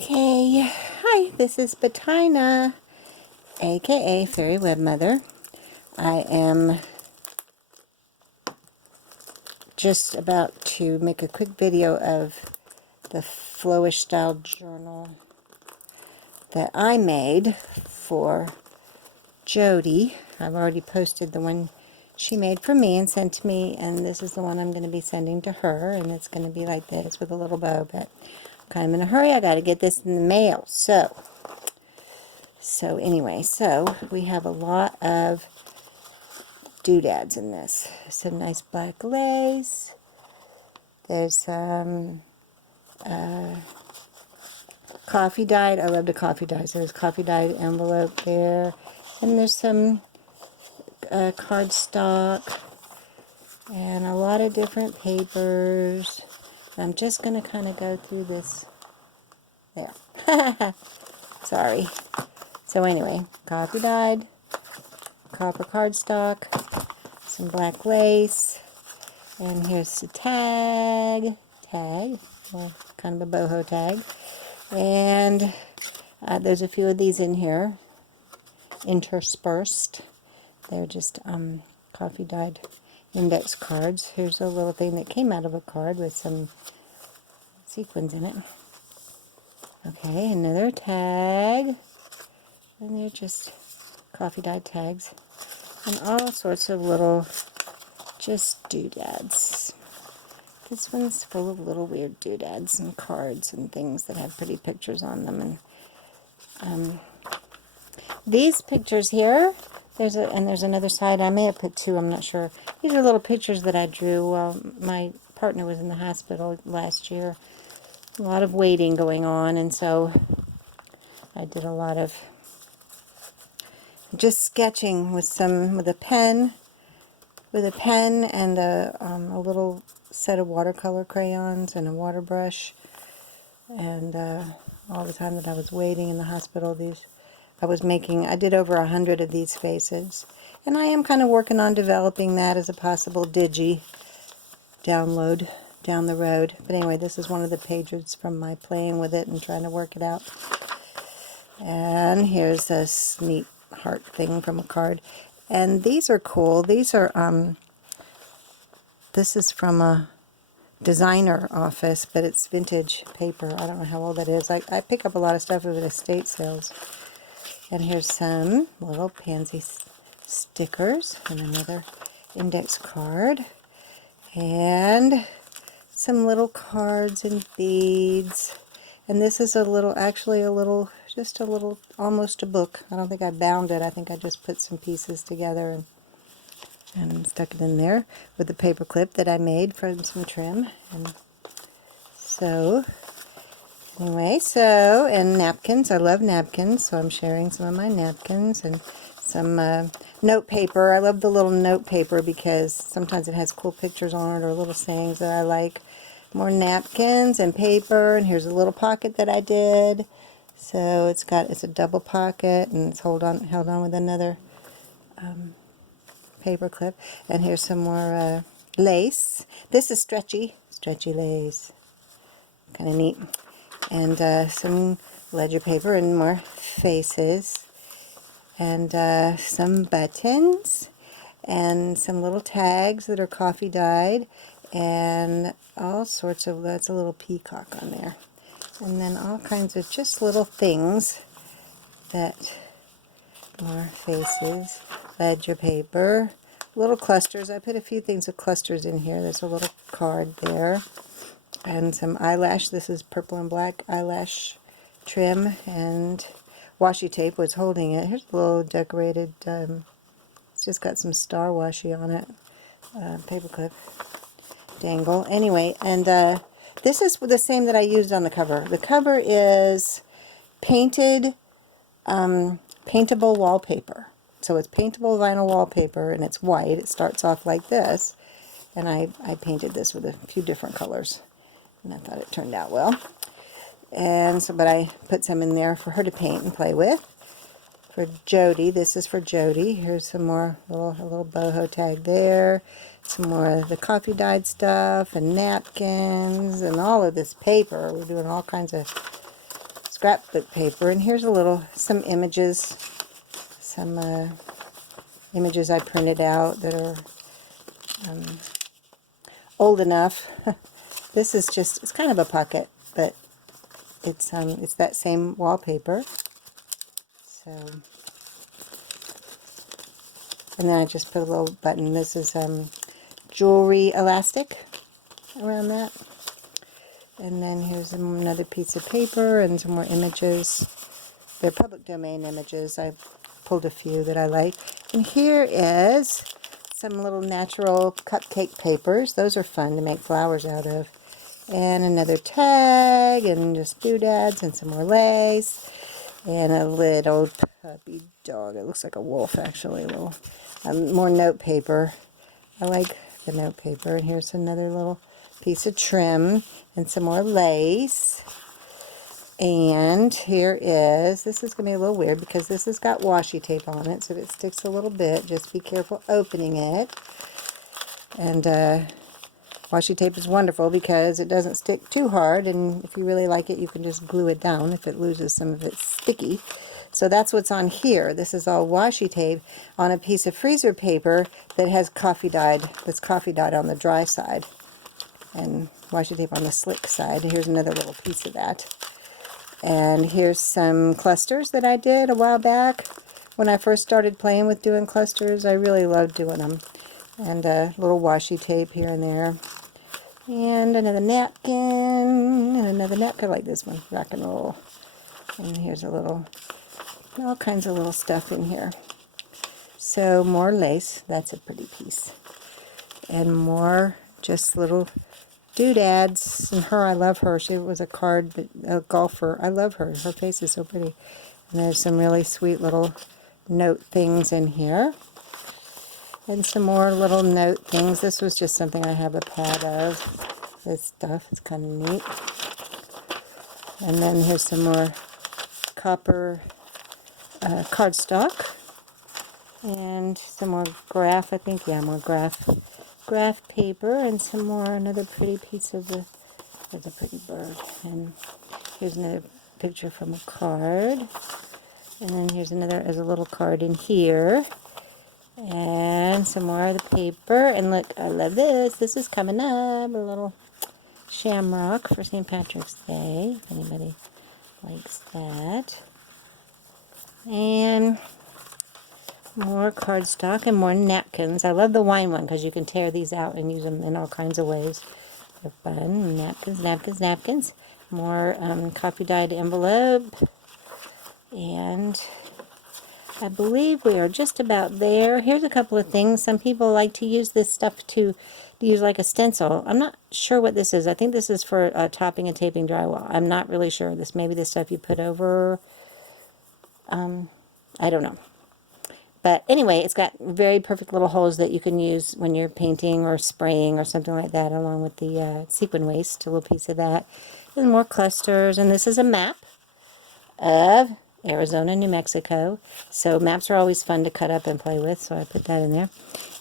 Okay, hi, this is Bettina, aka Fairywebmother. I am just about to make a quick video of the flowish style journal that I made for Jodie. I've already posted the one she made for me and sent to me, and this is the one I'm going to be sending to her, and it's going to be like this with a little bow, but I'm kind of in a hurry. I got to get this in the mail. So anyway, we have a lot of doodads in this. Some nice black lace. There's some coffee dyed. I love the coffee dyes. There's coffee dyed envelope there. And there's some cardstock and a lot of different papers. I'm just going to kind of go through this. There. Sorry. So anyway, coffee dyed, copper cardstock, some black lace, and here's the tag, or kind of a boho tag, and there's a few of these in here, interspersed. They're just coffee dyed index cards. Here's a little thing that came out of a card with some sequins in it. Okay, another tag, and they're just coffee dyed tags, and all sorts of little just doodads. This one's full of little weird doodads and cards and things that have pretty pictures on them. And these pictures here, there's another side. I may have put two, I'm not sure. These are little pictures that I drew while my partner was in the hospital last year. A lot of waiting going on, and so I did a lot of just sketching with a pen and a little set of watercolor crayons and a water brush. And all the time that I was waiting in the hospital, I did over 100 of these faces. And I am kind of working on developing that as a possible digi download down the road. But anyway, this is one of the pages from my playing with it and trying to work it out. And here's this neat heart thing from a card. And these are cool. This is from a designer office, but it's vintage paper. I don't know how old that is. I pick up a lot of stuff at estate sales. And here's some little pansy stickers and another index card. And some little cards and beads. And this is just a little, almost a book. I don't think I bound it. I think I just put some pieces together and stuck it in there with the paper clip that I made from some trim. And so, anyway, and napkins. I love napkins, so I'm sharing some of my napkins and some note paper. I love the little note paper because sometimes it has cool pictures on it or little sayings that I like. More napkins and paper, and here's a little pocket that I did. So it's a double pocket, and it's held on with another paper clip. And here's some more lace. This is stretchy lace, kind of neat. And some ledger paper and more faces, and some buttons, and some little tags that are coffee dyed, and all sorts of, that's a little peacock on there. And then all kinds of just little things more faces, ledger paper, little clusters. I put a few things with clusters in here. There's a little card there. And some eyelash. This is purple and black eyelash trim, and washi tape was holding it. Here's a little decorated, it's just got some star washi on it, paper clip dangle. Anyway, and this is the same that I used on the cover. The cover is painted, paintable wallpaper. So it's paintable vinyl wallpaper, and it's white. It starts off like this, and I painted this with a few different colors, and I thought it turned out well. And so, but I put some in there for her to paint and play with. For Jodie, this is for Jodie. Here's some more, a little boho tag there. Some more of the coffee dyed stuff and napkins and all of this paper. We're doing all kinds of scrapbook paper, and here's some images, images I printed out that are old enough. This is just, it's kind of a pocket, but it's that same wallpaper. So, and then I just put a little button. This is jewelry elastic around that. And then here's another piece of paper and some more images. They're public domain images. I pulled a few that I like. And here is some little natural cupcake papers. Those are fun to make flowers out of. And another tag, and just doodads, and some more lace, and a little puppy dog. It looks like a wolf, actually. Little, more note paper. I like the note paper. And here's another little piece of trim, and some more lace. And here is, this is going to be a little weird because this has got washi tape on it, so if it sticks a little bit, just be careful opening it. And washi tape is wonderful because it doesn't stick too hard, and if you really like it, you can just glue it down if it loses some of its sticky. So that's what's on here. This is all washi tape on a piece of freezer paper that has coffee dyed, that's coffee dyed on the dry side, and washi tape on the slick side. Here's another little piece of that. And here's some clusters that I did a while back. When I first started playing with doing clusters, I really loved doing them. And a little washi tape here and there. And another napkin, and another napkin like this one, rock and roll. And here's a little, all kinds of little stuff in here. So more lace, that's a pretty piece. And more just little doodads. And her, I love her. She was a golfer. I love her. Her face is so pretty. And there's some really sweet little note things in here. And some more little note things. This was just something I have a pad of. This stuff is kind of neat. And then here's some more copper cardstock. And some more graph, I think. Yeah, more graph paper. And some more, another pretty piece of there's a pretty bird. And here's another picture from a card. And then here's another, there's a little card in here. And some more of the paper. And look, I love this. This is coming up. A little shamrock for St. Patrick's Day, if anybody likes that. And more cardstock and more napkins. I love the wine one because you can tear these out and use them in all kinds of ways. They're fun. Napkins, napkins, napkins. More coffee dyed envelope. And I believe we are just about there. Here's a couple of things. Some people like to use this stuff to use like a stencil. I'm not sure what this is. I think this is for topping and taping drywall. I'm not really sure. This may be the stuff you put over. I don't know. But anyway, it's got very perfect little holes that you can use when you're painting or spraying or something like that, along with the sequin waste, a little piece of that. And more clusters. And this is a map of Arizona, New Mexico. So maps are always fun to cut up and play with, so I put that in there.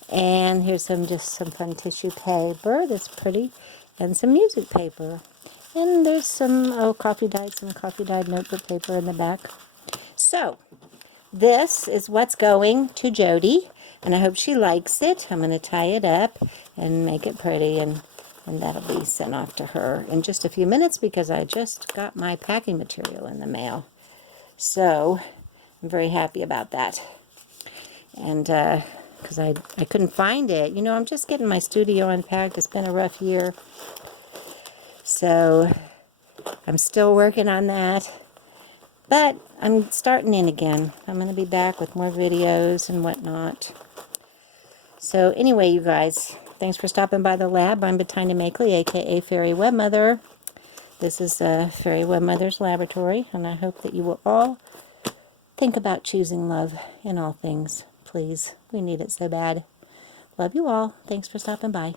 And here's just some fun tissue paper that's pretty, and some music paper. And there's some coffee dyed notebook paper in the back. So this is what's going to Jodie, and I hope she likes it. I'm going to tie it up and make it pretty, and that'll be sent off to her in just a few minutes because I just got my packing material in the mail. So I'm very happy about that. And because I couldn't find it. You know, I'm just getting my studio unpacked. It's been a rough year. So I'm still working on that. But I'm starting in again. I'm going to be back with more videos and whatnot. So anyway, you guys, thanks for stopping by the lab. I'm Bettina Makeley, a.k.a. Fairywebmother. This is Fairywebmother's laboratory, and I hope that you will all think about choosing love in all things. Please, we need it so bad. Love you all. Thanks for stopping by.